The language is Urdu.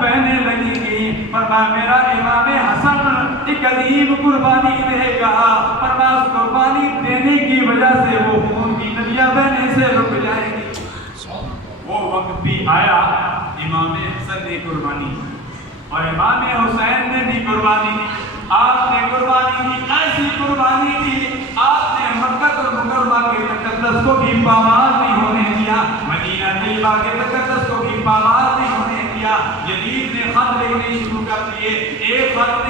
بہنے لگی گی. فرمایا میرا امام حسن ایک عظیم قربانی دے گا. فرمایا اس قربانی دینے کی وجہ سے وہ خون کی ندیاں بہنے سے رک جائیں گی. وہ وقت بھی آیا امام حسن نے قربانی اور امام حسین نے بھی قربانی دی. آپ نے قربانی دی, ایسی قربانی دی آپ نے مکہ المکرمہ کے تقدس کو بھی پامال نہیں ہونے دیا, مدینہ طیبہ کے تقدس کو بھی پامال نہیں ہونے دیا. یزید نے خط لکھنے شروع کر دیے. ایک خط